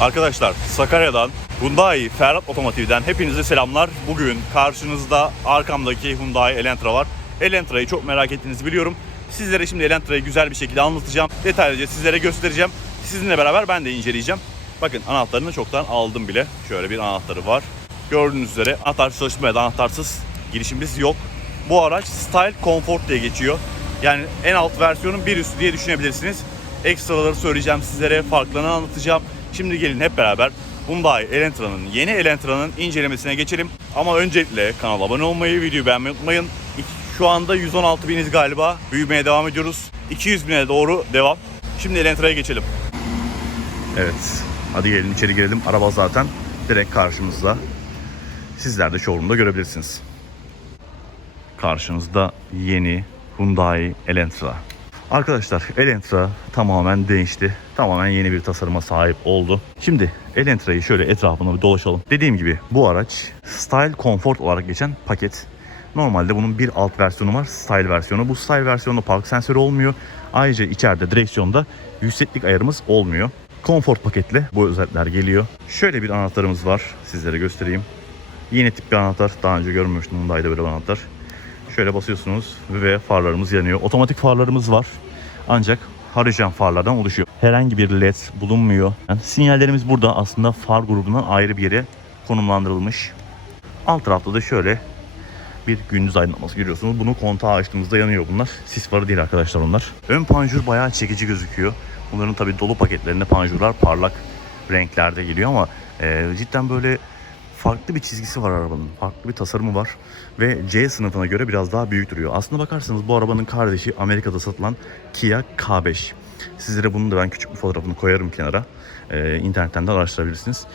Arkadaşlar Sakarya'dan Hyundai Ferhat Otomotiv'den hepinize selamlar. Bugün karşınızda arkamdaki Hyundai Elantra var. Elantra'yı çok merak ettiğinizi biliyorum. Sizlere şimdi Elantra'yı güzel bir şekilde anlatacağım. Detaylıca sizlere göstereceğim. Sizinle beraber ben de inceleyeceğim. Bakın anahtarını çoktan aldım bile. Şöyle bir anahtarı var. Gördüğünüz üzere anahtar çalışmaya da anahtarsız girişimiz yok. Bu araç Style Comfort diye geçiyor. Yani en alt versiyonun bir üstü diye düşünebilirsiniz. Ekstraları söyleyeceğim sizlere, farklarını anlatacağım. Şimdi gelin hep beraber Hyundai Elantra'nın, yeni Elantra'nın incelemesine geçelim. Ama öncelikle kanala abone olmayı, videoyu beğenmeyi unutmayın. Şu anda 116 biniz galiba. Büyümeye devam ediyoruz. 200 bine doğru devam. Şimdi Elantra'ya geçelim. Evet. Hadi gelin içeri girelim. Araba zaten direkt karşımızda. Sizler de showroom'da görebilirsiniz. Karşınızda yeni Hyundai Elantra. Arkadaşlar Elantra tamamen değişti. Tamamen yeni bir tasarıma sahip oldu. Şimdi Elantra'yı şöyle etrafına bir dolaşalım. Dediğim gibi bu araç Style Comfort olarak geçen paket. Normalde bunun bir alt versiyonu var. Style versiyonu. Bu Style versiyonunda park sensörü olmuyor. Ayrıca içeride direksiyonda yükseklik ayarımız olmuyor. Comfort paketle bu özellikler geliyor. Şöyle bir anahtarımız var. Sizlere göstereyim. Yeni tip bir anahtar. Daha önce görmemiştim Hyundai'de böyle bir anahtar. Şöyle basıyorsunuz ve farlarımız yanıyor. Otomatik farlarımız var. Ancak halojen farlardan oluşuyor. Herhangi bir led bulunmuyor. Yani sinyallerimiz burada aslında far grubundan ayrı bir yere konumlandırılmış. Alt tarafta da şöyle bir gündüz aydınlatması görüyorsunuz. Bunu kontağı açtığımızda yanıyor bunlar. Sis farı değil arkadaşlar onlar. Ön panjur bayağı çekici gözüküyor. Bunların tabi dolu paketlerinde panjurlar parlak renklerde geliyor ama e, cidden böyle farklı bir çizgisi var arabanın. Farklı bir tasarımı var. Ve C sınıfına göre biraz daha büyük duruyor. Aslında bakarsanız bu arabanın kardeşi Amerika'da satılan Kia K5. Sizlere bunun da ben küçük bir fotoğrafını koyarım kenara. Ee, internetten de araştırabilirsiniz.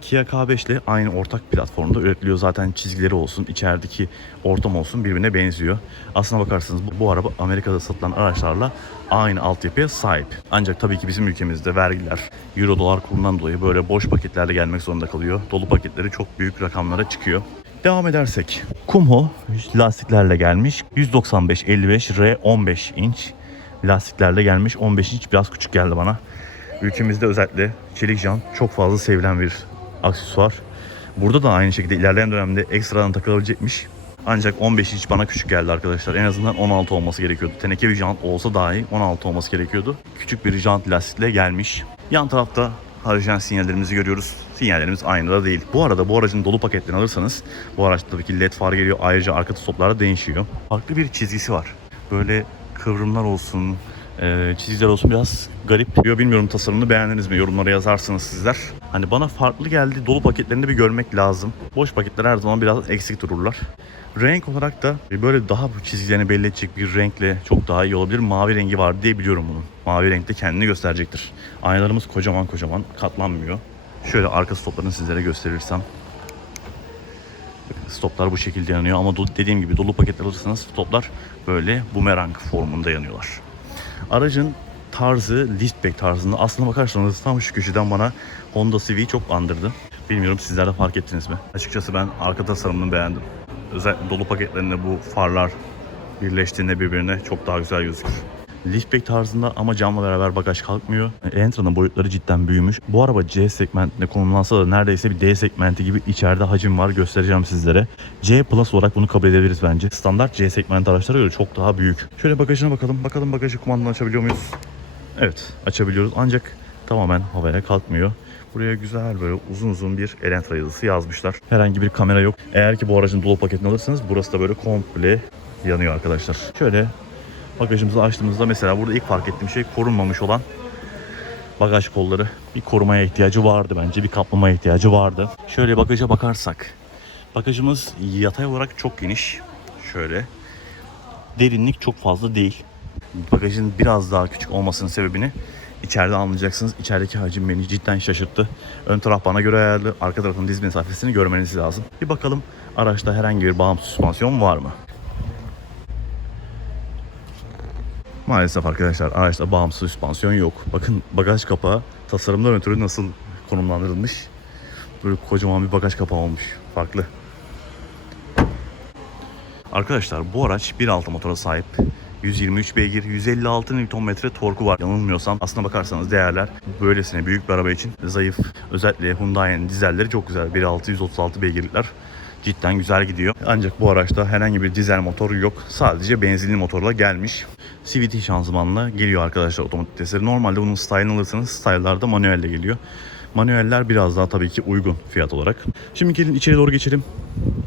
Kia K5 ile aynı ortak platformda üretiliyor. Zaten çizgileri olsun, içerideki ortam olsun birbirine benziyor. Aslına bakarsanız bu, bu araba Amerika'da satılan araçlarla aynı altyapıya sahip. Ancak tabii ki bizim ülkemizde vergiler, euro dolar kurundan dolayı böyle boş paketlerle gelmek zorunda kalıyor. Dolu paketleri çok büyük rakamlara çıkıyor. Devam edersek. Kumho lastiklerle gelmiş. 195 55 R 15 inç lastiklerle gelmiş. 15 inç biraz küçük geldi bana. Ülkemizde özellikle çelik jant çok fazla sevilen bir aksesuar. Burada da aynı şekilde ilerleyen dönemde ekstradan takılabilecekmiş. Ancak 15 inç bana küçük geldi arkadaşlar. En azından 16 olması gerekiyordu. Teneke bir jant olsa dahi 16 olması gerekiyordu. Küçük bir jant lastikle gelmiş. Yan tarafta halojen sinyallerimizi görüyoruz. Sinyallerimiz aynı da değil. Bu arada bu aracın dolu paketlerini alırsanız bu araçta tabii ki led far geliyor. Ayrıca arka stoplarda değişiyor. Farklı bir çizgisi var. Böyle kıvrımlar olsun, e, çizgiler olsun biraz garip. Yo, bilmiyorum tasarımını beğendiniz mi? Yorumlara yazarsınız sizler. Hani bana farklı geldi. Dolu paketlerini bir görmek lazım. Boş paketler her zaman biraz eksik dururlar. Renk olarak da böyle daha bu çizgilerini belli edecek bir renkle çok daha iyi olabilir. Mavi rengi var diye biliyorum bunun. Mavi renkte kendini gösterecektir. Aynalarımız kocaman kocaman katlanmıyor. Şöyle arka stoplarını sizlere gösterirsem. Stoplar bu şekilde yanıyor ama dediğim gibi dolu paket alırsanız stoplar böyle bumerang formunda yanıyorlar. Aracın tarzı liftback tarzında. Aslına bakarsanız tam şu köşeden bana Honda Civic'i çok andırdı. Bilmiyorum sizler de fark ettiniz mi? Açıkçası ben arka tasarımını beğendim. Özellikle dolu paketlerinde bu farlar birleştiğinde birbirine çok daha güzel gözükür. Liftback tarzında ama camla beraber bagaj kalkmıyor. Elantra'nın boyutları cidden büyümüş. Bu araba C segmentinde konumlansa da neredeyse bir D segmenti gibi içeride hacim var. Göstereceğim sizlere. C Plus olarak bunu kabul edebiliriz bence. Standart C segment araçlara göre çok daha büyük. Şöyle bagajına bakalım. Bakalım bagajı kumandadan açabiliyor muyuz? Evet açabiliyoruz ancak tamamen havaya kalkmıyor. Buraya güzel böyle uzun uzun bir Elantra yazısı yazmışlar. Herhangi bir kamera yok. Eğer ki bu aracın dolu paketini alırsanız burası da böyle komple yanıyor arkadaşlar. Şöyle bagajımızı açtığımızda mesela burada ilk fark ettiğim şey korunmamış olan bagaj kolları. Bir korumaya ihtiyacı vardı bence. Bir kaplamaya ihtiyacı vardı. Şöyle bagaja bakarsak. Bagajımız yatay olarak çok geniş. Şöyle. Derinlik çok fazla değil. Bagajın biraz daha küçük olmasının sebebini içeride anlayacaksınız. İçerideki hacim beni cidden şaşırttı. Ön taraf bana göre ayarlı. Arka tarafın diz mesafesini görmeniz lazım. Bir bakalım araçta herhangi bir bağımsız süspansiyon var mı? Maalesef arkadaşlar araçta bağımsız süspansiyon yok. Bakın bagaj kapağı tasarımdan ötürü nasıl konumlandırılmış. Böyle kocaman bir bagaj kapağı olmuş. Farklı. Arkadaşlar bu araç 1.6 motora sahip. 123 beygir, 156 Nm torku var. Yanılmıyorsam aslına bakarsanız değerler böylesine büyük bir araba için zayıf. Özellikle Hyundai'nin dizelleri çok güzel. 1.6 136 beygirlikler cidden güzel gidiyor. Ancak bu araçta herhangi bir dizel motor yok. Sadece benzinli motorla gelmiş. CVT şanzımanla geliyor arkadaşlar otomatik vitesleri. Normalde bunun style'ını alırsanız style'larda manuelle geliyor. Manueller biraz daha tabii ki uygun fiyat olarak. Şimdi gelin içeri doğru geçelim.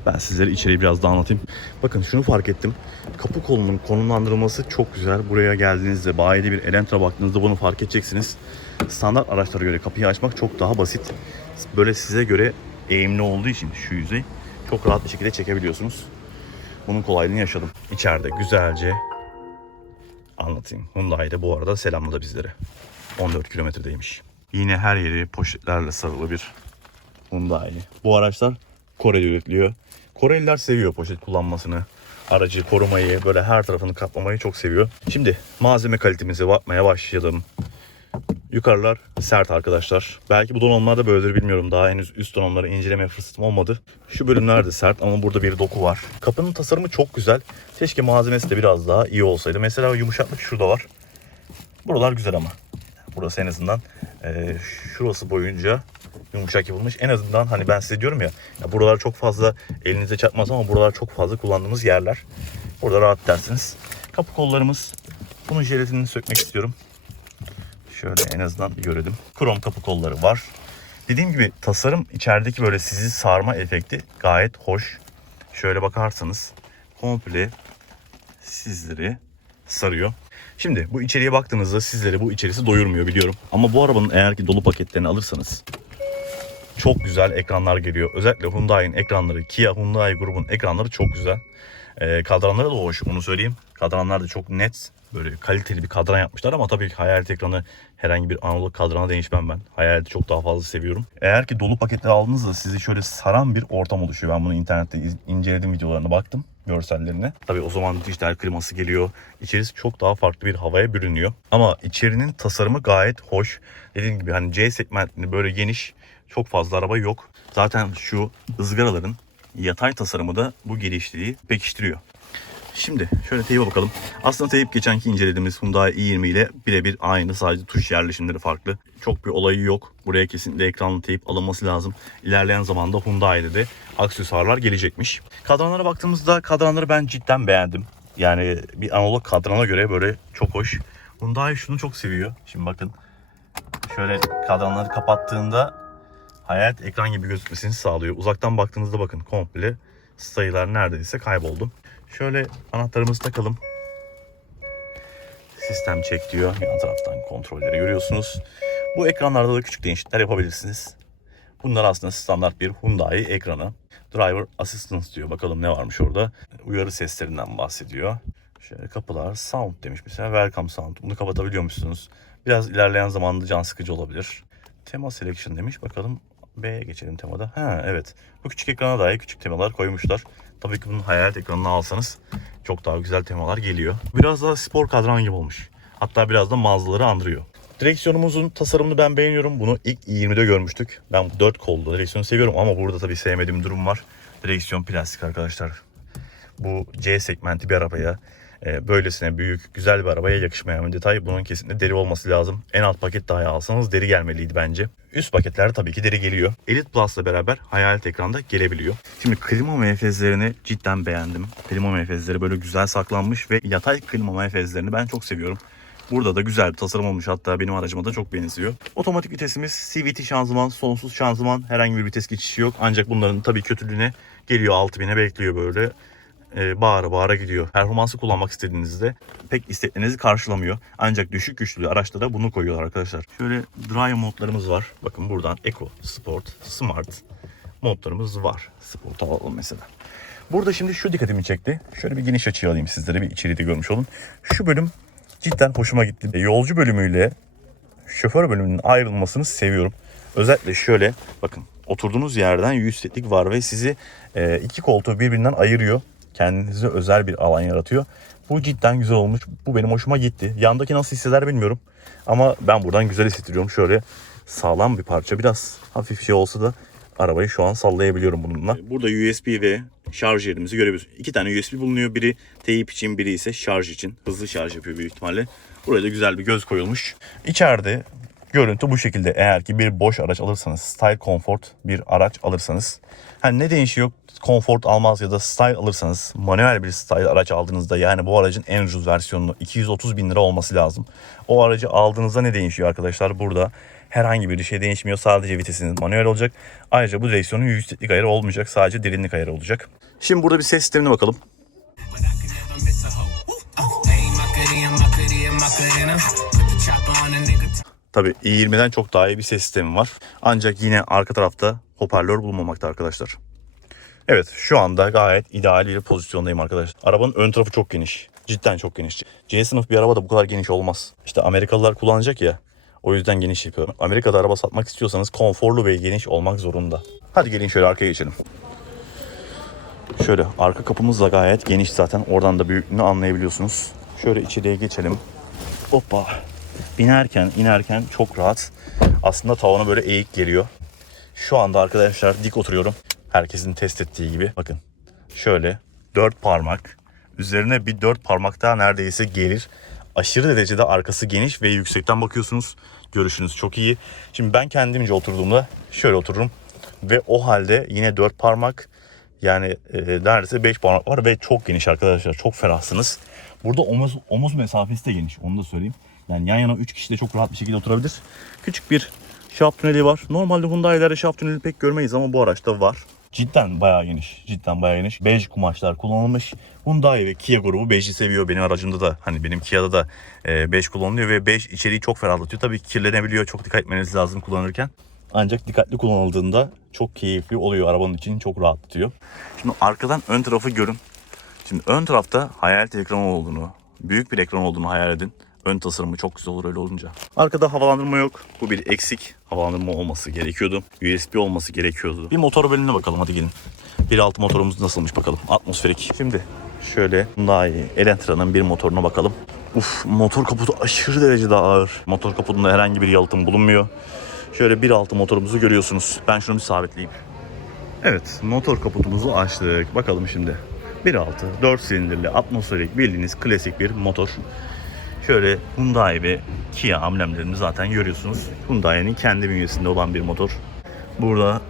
Ben sizlere içeriği biraz daha anlatayım. Bakın şunu fark ettim. Kapı kolunun konumlandırılması çok güzel. Buraya geldiğinizde bayide bir Elantra baktığınızda bunu fark edeceksiniz. Standart araçlara göre kapıyı açmak çok daha basit. Böyle size göre eğimli olduğu için şu yüzey çok rahat bir şekilde çekebiliyorsunuz. Bunun kolaylığını yaşadım. İçeride güzelce anlatayım. Hyundai de bu arada selamladı bizlere. 14 kilometredeymiş. Yine her yeri poşetlerle sarılı bir Hyundai. Bu araçlar Kore'de üretiliyor. Koreliler seviyor poşet kullanmasını. Aracı korumayı, böyle her tarafını kaplamayı çok seviyor. Şimdi malzeme kalitemize bakmaya başlayalım. Yukarılar sert arkadaşlar. Belki bu donanımlarda böyledir bilmiyorum. Daha henüz üst donanımları inceleme fırsatım olmadı. Şu bölümler de sert ama burada bir doku var. Kapının tasarımı çok güzel. Keşke malzemesi de biraz daha iyi olsaydı. Mesela yumuşaklık şurada var. Buralar güzel ama. Burası en azından e, şurası boyunca yumuşak yapılmış. En azından hani ben size diyorum ya, ya buralar çok fazla elinize çarpmaz ama buralar çok fazla kullandığımız yerler. Burada rahat dersiniz. Kapı kollarımız. Bunun jelatinini sökmek istiyorum. Şöyle en azından görelim. Krom kapı kolları var. Dediğim gibi tasarım içerideki böyle sizi sarma efekti gayet hoş. Şöyle bakarsanız komple sizleri sarıyor. Şimdi bu içeriye baktığınızda sizleri bu içerisi doyurmuyor biliyorum. Ama bu arabanın eğer ki dolu paketlerini alırsanız çok güzel ekranlar geliyor. Özellikle Hyundai'nin ekranları, Kia Hyundai grubun ekranları çok güzel. Ee, kadranları da hoş onu söyleyeyim. Kadranlar da çok net. Böyle kaliteli bir kadran yapmışlar ama tabii ki hayalet ekranı herhangi bir analog kadrana değişmem ben. Hayaleti çok daha fazla seviyorum. Eğer ki dolu paketleri aldığınızda sizi şöyle saran bir ortam oluşuyor. Ben bunu internette inceledim videolarına baktım görsellerine. Tabii o zaman dijital kliması geliyor. İçerisi çok daha farklı bir havaya bürünüyor. Ama içerinin tasarımı gayet hoş. Dediğim gibi hani C segmentinde böyle geniş çok fazla araba yok. Zaten şu ızgaraların yatay tasarımı da bu genişliği pekiştiriyor. Şimdi şöyle teybe bakalım. Aslında teyip geçenki incelediğimiz Hyundai i20 ile birebir aynı. Sadece tuş yerleşimleri farklı. Çok bir olayı yok. Buraya kesinlikle ekranlı teyip alınması lazım. İlerleyen zamanda Hyundai'de de aksesuarlar gelecekmiş. Kadranlara baktığımızda kadranları ben cidden beğendim. Yani bir analog kadrana göre böyle çok hoş. Hyundai şunu çok seviyor. Şimdi bakın. Şöyle kadranları kapattığında hayat ekran gibi gözükmesini sağlıyor. Uzaktan baktığınızda bakın komple sayılar neredeyse kayboldu. Şöyle anahtarımızı takalım. Sistem çek diyor. Yan taraftan kontrolleri görüyorsunuz. Bu ekranlarda da küçük değişiklikler yapabilirsiniz. Bunlar aslında standart bir Hyundai ekranı. Driver Assistance diyor. Bakalım ne varmış orada. Uyarı seslerinden bahsediyor. Şöyle kapılar sound demiş mesela. Welcome sound. Bunu kapatabiliyor musunuz? Biraz ilerleyen zamanda can sıkıcı olabilir. Tema selection demiş. Bakalım B'ye geçelim temada. Ha evet. Bu küçük ekrana dair küçük temalar koymuşlar. Tabii ki bunun hayalet ekranını alsanız çok daha güzel temalar geliyor. Biraz daha spor kadran gibi olmuş. Hatta biraz da mağazaları andırıyor. Direksiyonumuzun tasarımını ben beğeniyorum. Bunu ilk i20'de görmüştük. Ben 4 kollu direksiyonu seviyorum ama burada tabii sevmediğim durum var. Direksiyon plastik arkadaşlar. Bu C segmenti bir arabaya e, böylesine büyük, güzel bir arabaya yakışmayan bir detay. Bunun kesinlikle deri olması lazım. En alt paket dahi alsanız deri gelmeliydi bence. Üst paketlerde tabii ki deri geliyor. Elite Plus'la beraber hayalet ekranda gelebiliyor. Şimdi klima menfezlerini cidden beğendim. Klima menfezleri böyle güzel saklanmış ve yatay klima menfezlerini ben çok seviyorum. Burada da güzel bir tasarım olmuş. Hatta benim aracıma da çok benziyor. Otomatik vitesimiz CVT şanzıman, sonsuz şanzıman. Herhangi bir vites geçişi yok. Ancak bunların tabii kötülüğüne geliyor 6000'e bekliyor böyle e, bağıra bağıra gidiyor. Performansı kullanmak istediğinizde pek isteklerinizi karşılamıyor. Ancak düşük güçlü araçlara bunu koyuyorlar arkadaşlar. Şöyle drive modlarımız var. Bakın buradan Eco, Sport, Smart modlarımız var. Sport alalım mesela. Burada şimdi şu dikkatimi çekti. Şöyle bir geniş açı alayım sizlere bir içeriği de görmüş olun. Şu bölüm cidden hoşuma gitti. E, Yolcu bölümüyle şoför bölümünün ayrılmasını seviyorum. Özellikle şöyle bakın oturduğunuz yerden yükseklik var ve sizi e, iki koltuğu birbirinden ayırıyor. Kendinize özel bir alan yaratıyor. Bu cidden güzel olmuş. Bu benim hoşuma gitti. Yandaki nasıl hisseder bilmiyorum. Ama ben buradan güzel hissediyorum. Şöyle sağlam bir parça. Biraz hafif şey olsa da arabayı şu an sallayabiliyorum bununla. Burada USB ve şarj yerimizi görebiliyorsunuz. İki tane USB bulunuyor. Biri teyip için, biri ise şarj için. Hızlı şarj yapıyor büyük ihtimalle. Buraya da güzel bir göz koyulmuş. İçeride görüntü bu şekilde. Eğer ki bir boş araç alırsanız, Style Comfort bir araç alırsanız. Hani ne değişiyor? Comfort almaz ya da Style alırsanız, manuel bir Style araç aldığınızda yani bu aracın en ucuz versiyonu 230 bin lira olması lazım. O aracı aldığınızda ne değişiyor arkadaşlar? Burada herhangi bir şey değişmiyor. Sadece vitesiniz manuel olacak. Ayrıca bu direksiyonun yükseklik ayarı olmayacak. Sadece derinlik ayarı olacak. Şimdi burada bir ses sistemine bakalım. Tabii i20'den çok daha iyi bir ses sistemi var. Ancak yine arka tarafta hoparlör bulunmamakta arkadaşlar. Evet şu anda gayet ideal bir pozisyondayım arkadaşlar. Arabanın ön tarafı çok geniş. Cidden çok geniş. C sınıf bir araba da bu kadar geniş olmaz. İşte Amerikalılar kullanacak ya. O yüzden geniş yapıyorum. Amerika'da araba satmak istiyorsanız konforlu ve geniş olmak zorunda. Hadi gelin şöyle arkaya geçelim. Şöyle arka kapımız da gayet geniş zaten. Oradan da büyüklüğünü anlayabiliyorsunuz. Şöyle içeriye geçelim. Hoppa. İnerken inerken çok rahat. Aslında tavana böyle eğik geliyor. Şu anda arkadaşlar dik oturuyorum. Herkesin test ettiği gibi. Bakın şöyle dört parmak. Üzerine bir dört parmak daha neredeyse gelir. Aşırı derecede arkası geniş ve yüksekten bakıyorsunuz. Görüşünüz çok iyi. Şimdi ben kendimce oturduğumda şöyle otururum. Ve o halde yine dört parmak yani e, neredeyse 5 parmak var ve çok geniş arkadaşlar. Çok ferahsınız. Burada omuz, omuz mesafesi de geniş. Onu da söyleyeyim. Yani yan yana 3 kişi de çok rahat bir şekilde oturabilir. Küçük bir şaft tüneli var. Normalde Hyundai'lerde şaft tüneli pek görmeyiz ama bu araçta var. Cidden bayağı geniş. Cidden bayağı geniş. Bej kumaşlar kullanılmış. Hyundai ve Kia grubu bej'i seviyor. Benim aracımda da hani benim Kia'da da e, bej kullanılıyor ve bej içeriği çok ferahlatıyor. Tabii kirlenebiliyor. Çok dikkat etmeniz lazım kullanırken. Ancak dikkatli kullanıldığında çok keyifli oluyor. Arabanın için çok rahatlatıyor. Şimdi arkadan ön tarafı görün. Şimdi ön tarafta hayalet ekran olduğunu, büyük bir ekran olduğunu hayal edin. Ön tasarımı çok güzel olur öyle olunca. Arkada havalandırma yok. Bu bir eksik. Havalandırma olması gerekiyordu. USB olması gerekiyordu. Bir motor bölümüne bakalım hadi gelin. 1.6 motorumuz nasılmış bakalım. Atmosferik. Şimdi şöyle Hyundai Elantra'nın bir motoruna bakalım. Uf motor kaputu aşırı derecede ağır. Motor kaputunda herhangi bir yalıtım bulunmuyor. Şöyle 1.6 motorumuzu görüyorsunuz. Ben şunu bir sabitleyeyim. Evet, motor kaputumuzu açtık. Bakalım şimdi. 1.6, 4 silindirli, atmosferik bildiğiniz klasik bir motor. Şöyle Hyundai ve Kia amblemlerini zaten görüyorsunuz. Hyundai'nin kendi bünyesinde olan bir motor. Burada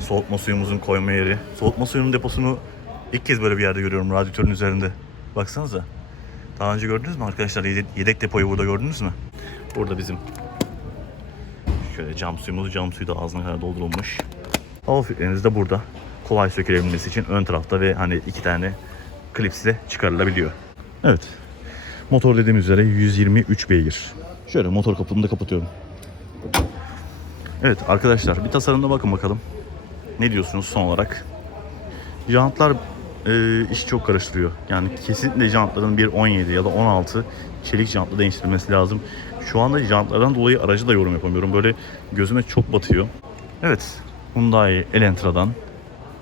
soğutma suyumuzun koyma yeri. Soğutma suyunun deposunu ilk kez böyle bir yerde görüyorum radyatörün üzerinde. Baksanıza. Daha önce gördünüz mü arkadaşlar? Yedek, depoyu burada gördünüz mü? Burada bizim Şöyle cam suyumuz, cam suyu da ağzına kadar doldurulmuş. Hava filtreniz de burada. Kolay sökülebilmesi için ön tarafta ve hani iki tane klipsle çıkarılabiliyor. Evet. Motor dediğim üzere 123 beygir. Şöyle motor kapımı da kapatıyorum. Evet arkadaşlar bir tasarımda bakın bakalım. Ne diyorsunuz son olarak? Jantlar e, işi çok karıştırıyor. Yani kesinlikle jantların bir 17 ya da 16 çelik jantla değiştirilmesi lazım. Şu anda jantlardan dolayı aracı da yorum yapamıyorum. Böyle gözüme çok batıyor. Evet, Hyundai Elantra'dan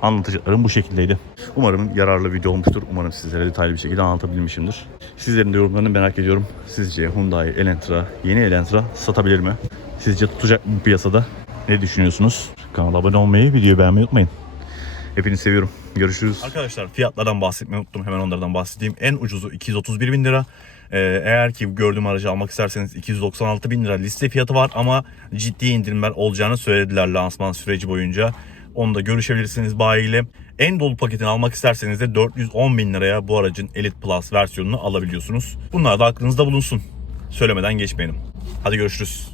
anlatacaklarım bu şekildeydi. Umarım yararlı video olmuştur. Umarım sizlere detaylı bir şekilde anlatabilmişimdir. Sizlerin de yorumlarını merak ediyorum. Sizce Hyundai Elantra, yeni Elantra satabilir mi? Sizce tutacak mı piyasada? Ne düşünüyorsunuz? Kanala abone olmayı, videoyu beğenmeyi unutmayın. Hepinizi seviyorum. Görüşürüz. Arkadaşlar fiyatlardan bahsetmeyi unuttum. Hemen onlardan bahsedeyim. En ucuzu 231 bin lira. Ee, eğer ki gördüğüm aracı almak isterseniz 296 bin lira liste fiyatı var ama ciddi indirimler olacağını söylediler lansman süreci boyunca. Onu da görüşebilirsiniz bayiyle. En dolu paketini almak isterseniz de 410 bin liraya bu aracın Elite Plus versiyonunu alabiliyorsunuz. Bunlar da aklınızda bulunsun. Söylemeden geçmeyelim. Hadi görüşürüz.